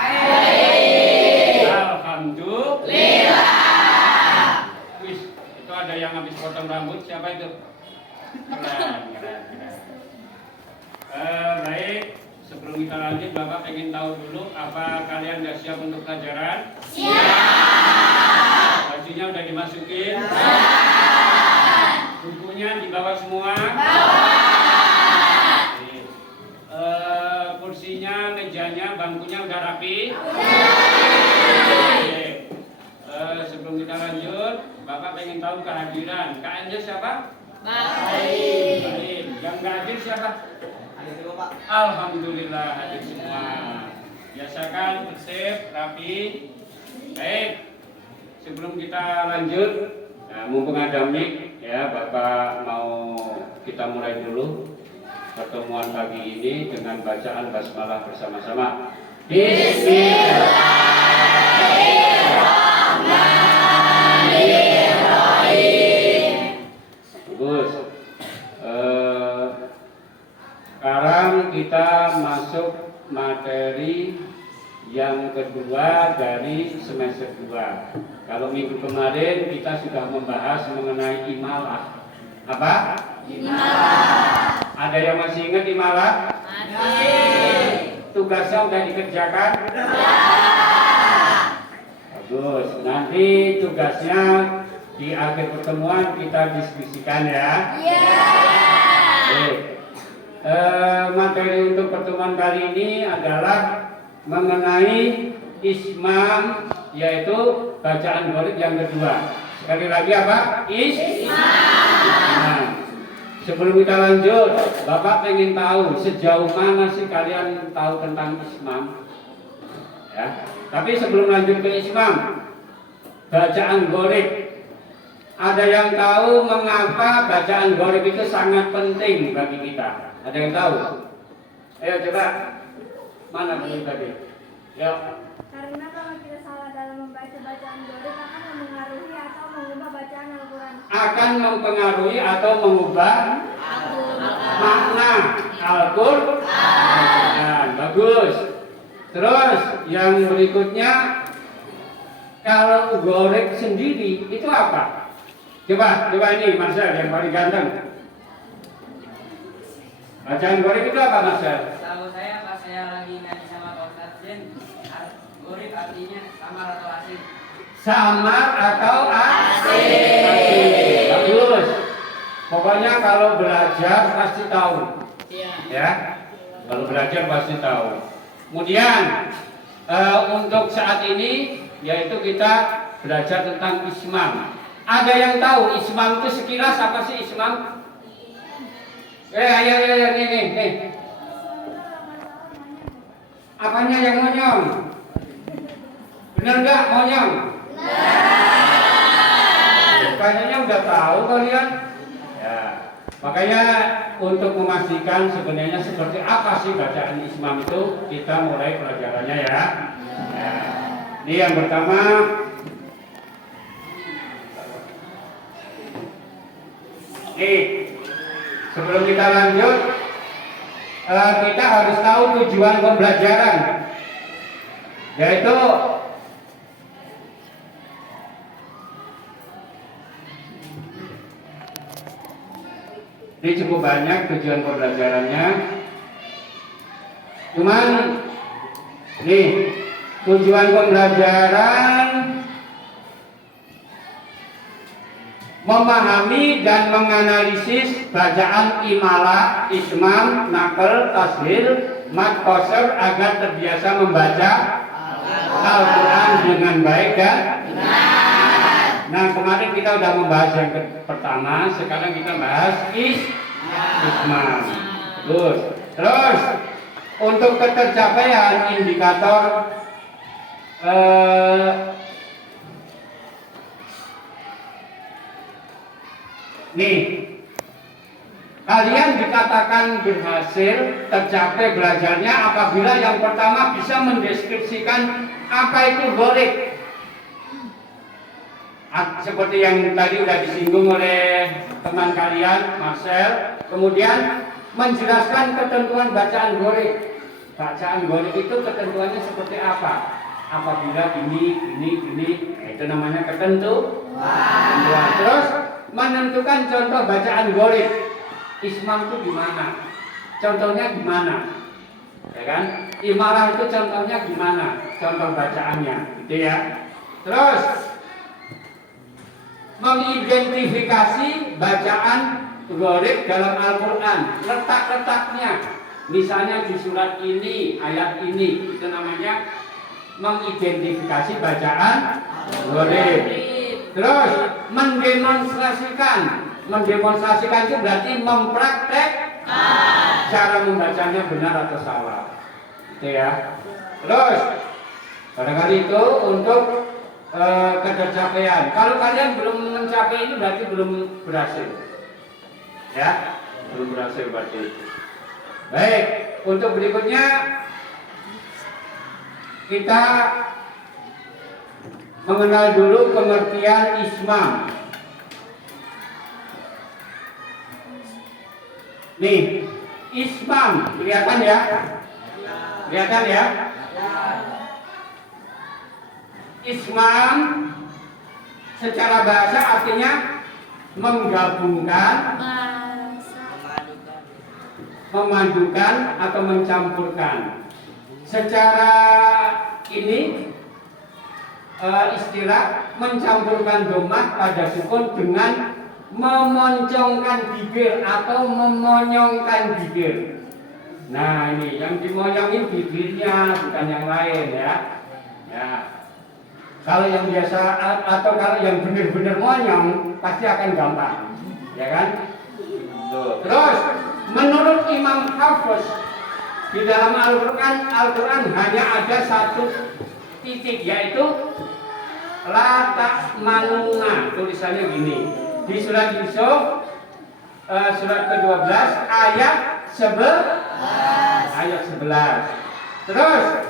Baik. Alhamdulillah. Wis, itu ada yang habis potong rambut, siapa itu? Keren. Baik, sebelum kita lanjut, Bapak pengen tahu dulu, apa kalian sudah siap untuk pelajaran? Siap. Bajunya udah dimasukin? Bukunya dibawa semua? Kursinya, mejanya, bangkunya udah rapi? Sebelum kita lanjut, Bapak pengen tahu kehadiran. KN-nya siapa? Baik. Yang nggak hadir siapa? Alhamdulillah hadir semua. Biasakan bersih, rapi. Baik. Sebelum kita lanjut, mumpung ada mic, ya Bapak mau kita mulai dulu pertemuan pagi ini dengan bacaan basmalah bersama-sama. Bismillahirrahmanirrahim. Bagus. Sekarang kita masuk materi yang kedua dari semester 2. Kalau minggu kemarin kita sudah membahas mengenai imalah. Apa? Imalah. Ada yang masih ingat imalah? Masih. Tugasnya sudah dikerjakan? Ya. Bagus. Nanti tugasnya di akhir pertemuan kita diskusikan ya. Ya. Materi untuk pertemuan kali ini adalah mengenai ismam, yaitu bacaan ghalib yang kedua. Sekali lagi apa? Ismam. Sebelum kita lanjut, Bapak pengen tahu sejauh mana sih kalian tahu tentang ismam? Ya. Tapi sebelum lanjut ke ismam, bacaan ghalib, ada yang tahu mengapa bacaan ghalib itu sangat penting bagi kita? Ada yang tahu? Ayo coba. Mana bunyi tadi? Yuk. Karena kalau kita salah dalam membaca bacaan ghalib akan mempengaruhi atau mengubah bacaan Al-Quran. Akan mempengaruhi atau mengubah makna Al-Quran. Bagus. Terus yang berikutnya, kalau ghalib sendiri itu apa? Coba ini Marcel yang paling ganteng. Bacaan ghalib itu apa Marcel? Tahu saya pas saya lagi ngaji sama Pak Ustadz Jen, ghalib artinya samar atau asing. Samar atau asing. Bagus. Pokoknya kalau belajar pasti tahu. Ya. Kalau belajar pasti tahu. Kemudian untuk saat ini yaitu kita belajar tentang ismam. Ada yang tahu ismam itu sekilas apa sih ismam? Ayo, nih. Apanya yang monyong? Benar nggak monyong? Benar. Kayaknya udah tahu kalian. Ya. Makanya untuk memastikan sebenarnya seperti apa sih bacaan ismam itu, kita mulai pelajarannya ya. Ini yang pertama. Sebelum kita lanjut, kita harus tahu tujuan pembelajaran, yaitu ini cukup banyak tujuan pembelajarannya. Cuman nih tujuan pembelajaran memahami dan menganalisis bacaan imalah, ismam, naql, tashil, mad, qasr agar terbiasa membaca Al-Quran dengan baik dan benar. Nah kemarin kita sudah membahas yang pertama, sekarang kita bahas ismam. Terus untuk ketercapaian indikator kalian dikatakan berhasil tercapai belajarnya apabila yang pertama bisa mendeskripsikan apa itu ghalib. Seperti yang tadi sudah disinggung oleh teman kalian, Marcel. Kemudian menjelaskan ketentuan bacaan ghalib. bacaan gharib itu ketentuannya seperti apa? Apabila ini, itu namanya ketentuan. Terus menentukan contoh bacaan gharib. Ismam itu gimana? Contohnya gimana? Ya kan? Imarah itu contohnya gimana? Contoh bacaannya, gitu ya. Terus mengidentifikasi bacaan gharib dalam Al-Quran, letak-letaknya. Misalnya di surat ini, ayat ini, itu namanya mengidentifikasi bacaan gharib. Terus mendemonstrasikan itu berarti mempraktekkan cara membacanya benar atau salah, gitu ya. Terus barangkali itu untuk ketercapaian. Kalau kalian belum mencapai ini berarti belum berhasil, ya, belum berhasil berarti. Baik, untuk berikutnya kita mengenal dulu pengertian ismam. Nih, ismam, kelihatan ya? Kelihatan ya? Ismam secara bahasa artinya menggabungkan, memadukan atau mencampurkan. Secara ini istilah mencampurkan dhammah pada sukun dengan memoncongkan bibir atau memonyongkan bibir. Nah, ini yang dimonyongin bibirnya, bukan yang lain ya. Ya. Kalau yang biasa atau kalau yang benar-benar monyong pasti akan gampang, ya kan? Tuh. Terus menurut Imam Hafiz di dalam Al-Quran hanya ada satu titik, yaitu la ta'manuna, tulisannya gini di surat Yusuf surat ke-12 ayat 11. Terus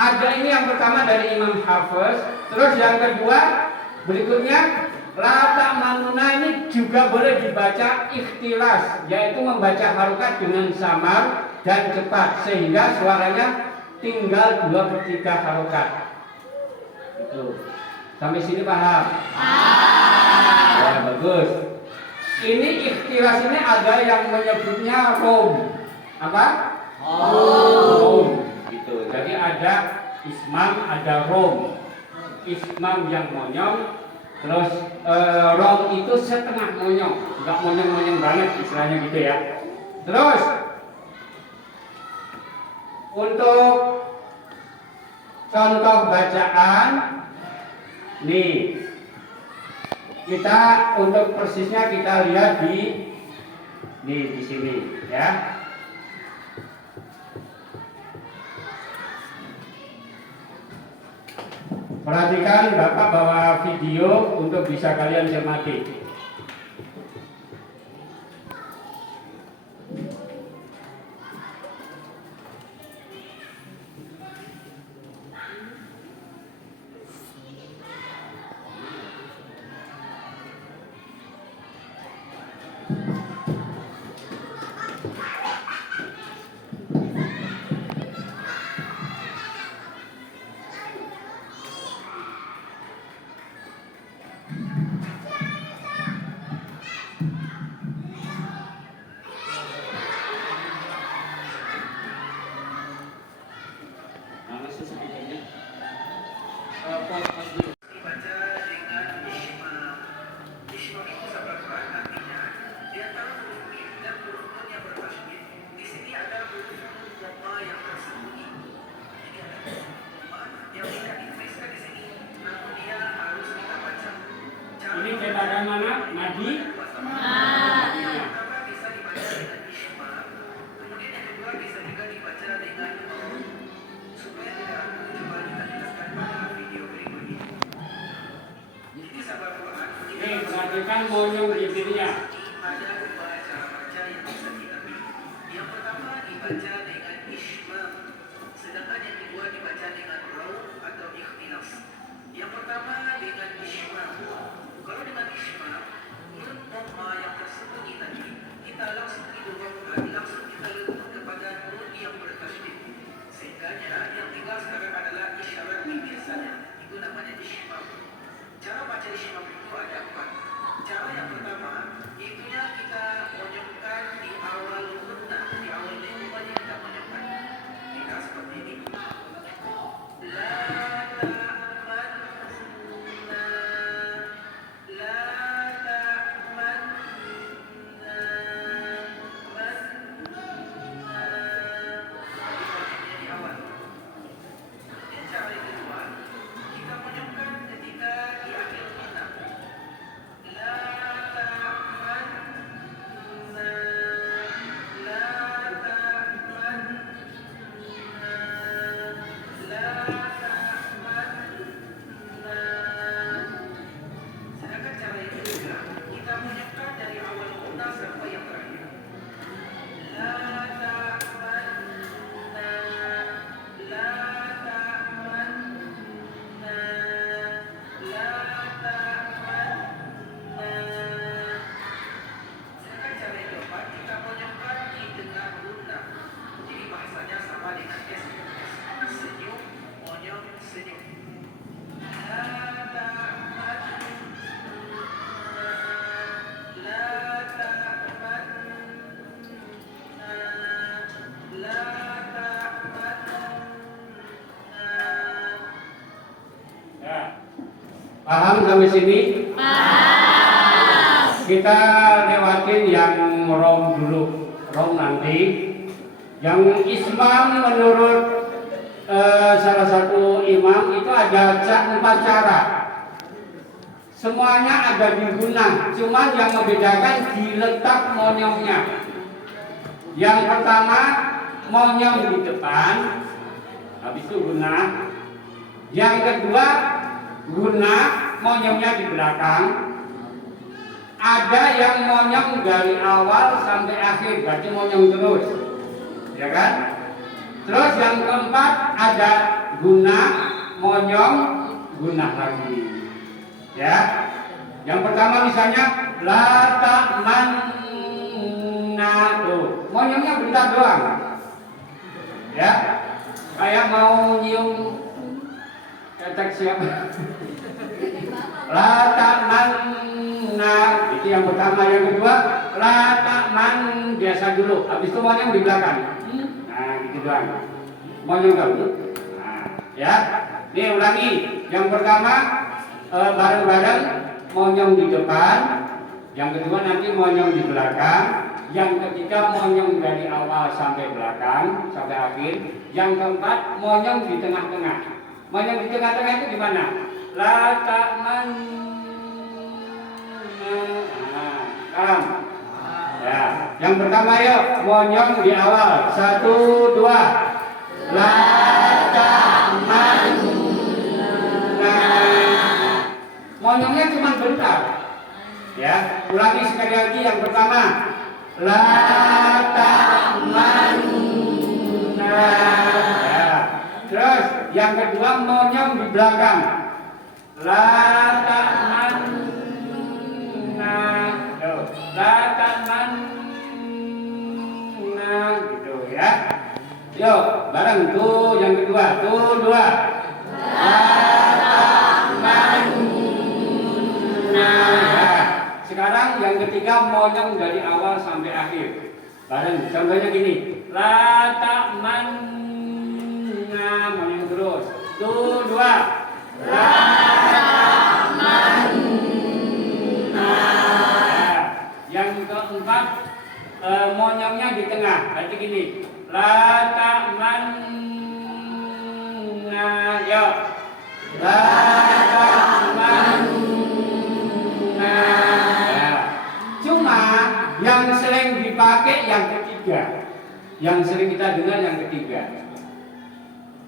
ada ini yang pertama dari Imam Hafiz. Terus yang kedua berikutnya la ta'manuna ini juga boleh dibaca ikhtilas, yaitu membaca harokat dengan samar dan cepat sehingga suaranya tinggal 2/3 harokat. Itu. Sampai sini paham? Ya, bagus. Ini ikhtilas ini ada yang menyebutnya rom. Apa? Rom. Gitu. Jadi ada ismam, ada rom. Ismam yang monyong, terus rom itu setengah monyong, nggak monyong-monyong banget istilahnya gitu ya. Terus untuk contoh bacaan, nih kita untuk persisnya kita lihat di sini ya. Perhatikan Bapak bawa video untuk bisa kalian cermati. Ini cetakan mana? Nadi? Perhatikan monyong bibirnya. Yang pertama dibaca dengan ismam, sedangkan yang kedua dibaca dengan rauf atau ikhtilas. Yang pertama dengan ismam. Kalau dengan ismam, menurut dhamma yang tersembunyi tadi, kita langsung idgham, langsung kita letakkan kepada nun yang bertasydid. Paham sampai sini? Kita lewatin yang rom dulu. Rom nanti. Yang ismam menurut salah satu imam itu ada 4 cara. Semuanya ada di gunah, cuman yang membedakan diletak monyongnya. Yang pertama monyong di depan, habis itu gunah. Yang kedua gunah, monyongnya di belakang. Ada yang monyong dari awal sampai akhir, berarti monyong terus, ya kan? Terus yang keempat ada gunah, monyong, gunah lagi. Ya, yang pertama misalnya la ta'manna, tuh monyongnya bentar doang. Ya, kayak mau nyium ketek siapa? La ta'manna, itu yang pertama. Yang kedua la ta'man, biasa dulu, habis itu monyong di belakang. Nah, gitu doang. Monyong kamu. Nah, ya. Nih ulangi. Yang pertama bareng-bareng, monyong di depan. Yang kedua nanti monyong di belakang. Yang ketiga monyong dari awal sampai belakang sampai akhir. Yang keempat monyong di tengah-tengah. Monyong di tengah-tengah itu gimana? La ta'man. Paham? Ya. Yang pertama yuk, monyong di awal. 1, 2. La ta'man. Monyongnya cuma bentar. Ya, ulangi sekali lagi. Yang pertama la ta'manna. Ya. Terus yang kedua monyong di belakang. La ta'manna. La ta'manna, gitu ya. Yuk, bareng tuh yang kedua. Tuh 2. La ta'manna. Ya. Sekarang yang ketiga monyong dari awal sampai akhir. Bareng, contohnya gini. La ta'manna, monyong terus. Tuh 2. La ta'manna. Ya. Yang keempat monyongnya di tengah. Berarti gini. La ta'manna. Yuk. La ta'manna. Ya. Cuma yang sering dipakai yang ketiga, yang sering kita dengar yang ketiga.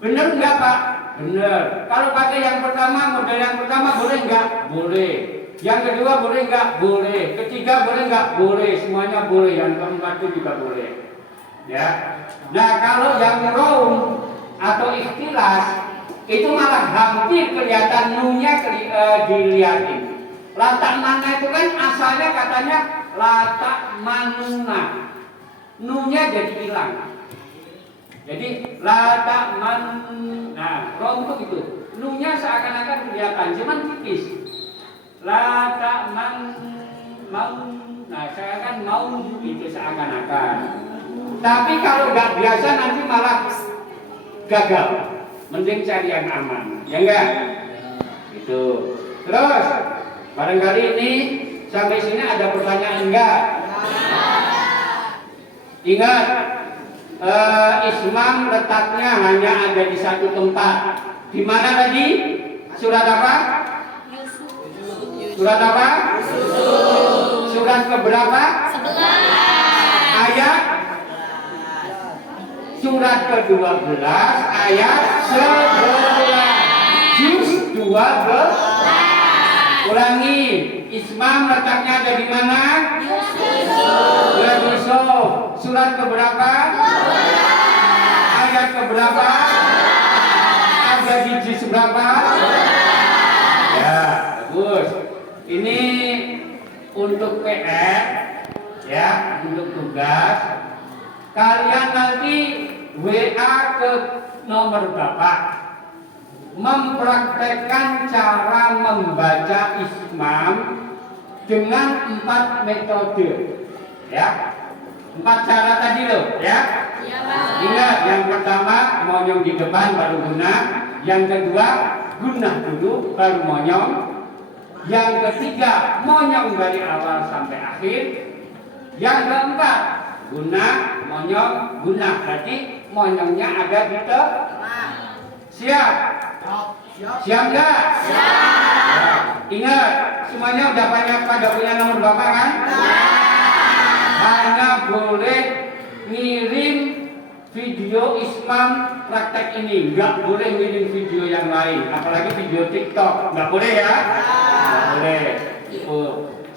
Bener enggak Pak? Bener. Kalau pakai yang pertama, model yang pertama boleh enggak? Boleh. Yang kedua boleh enggak? Boleh. Ketiga boleh enggak? Boleh. Semuanya boleh. Yang keempat itu juga boleh. Ya. Nah kalau yang raum atau ikhtilas itu malah hampir kelihatan nunya dilihatin. La ta'manna itu kan asalnya katanya la ta'manna. Nunya jadi hilang. Jadi la ta'manna. Nah, rom itu gitu. Nunya seakan-akan kelihatan, cuman tipis. La ta'man mau. Nah, seakan mau itu seakan-akan. Tapi kalau nggak biasa nanti malah gagal. Mending cari yang aman. Ya enggak? Itu. Terus barangkali ini sampai sini ada pertanyaan enggak? Ingat, ismam letaknya hanya ada di satu tempat. Di mana tadi? Surat apa? Surat apa? Surat keberapa? 11. Ayat? Surat ke-12 ayat 11. Juz 12. Ulangi, ismam letaknya ada di mana? Yusuf. Surat keberapa? Ayat keberapa? Ada di juz berapa? Ya, bagus. Ini untuk PR, ya, untuk tugas. Kalian nanti WA ke nomor Bapak. Mempraktekkan cara membaca ismam dengan 4 metode, ya. 4 cara tadi loh, ya. Ingat, yang pertama monyong di depan baru gunah, yang kedua gunah dulu baru monyong, Yang ketiga, monyong dari awal sampai akhir. Yang keempat, guna, monyong, guna. Berarti monyongnya ada di tengah. Siap? Siap nggak? Siap. Ingat, semuanya udah pada punya nomor bapak kan? Hanya boleh ngirim video Islam praktek ini, nggak boleh ngirim video yang lain, apalagi video TikTok, nggak boleh ya? Nggak boleh.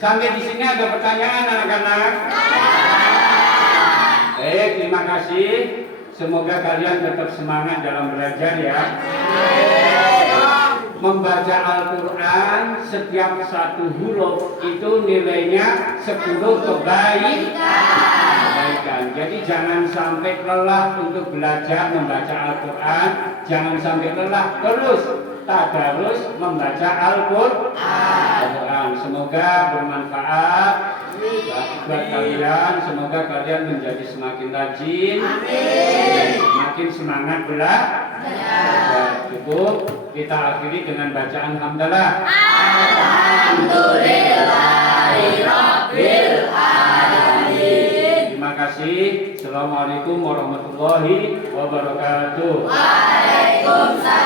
Sampai di sini ada pertanyaan anak-anak? Baik, terima kasih. Semoga kalian tetap semangat dalam belajar ya. Membaca Al-Quran setiap satu huruf itu nilainya 10 kebaikan. Jadi jangan sampai lelah untuk belajar membaca Al-Quran. Jangan sampai lelah, terus tadarus membaca Al-Quran. Semoga bermanfaat buat kalian. Semoga kalian menjadi semakin rajin, semakin semangat belajar. Cukup. Kita akhiri dengan bacaan hamdalah. Alhamdulillahirabbil alamin. Terima kasih. Assalamualaikum warahmatullahi wabarakatuh. Waalaikumsalam.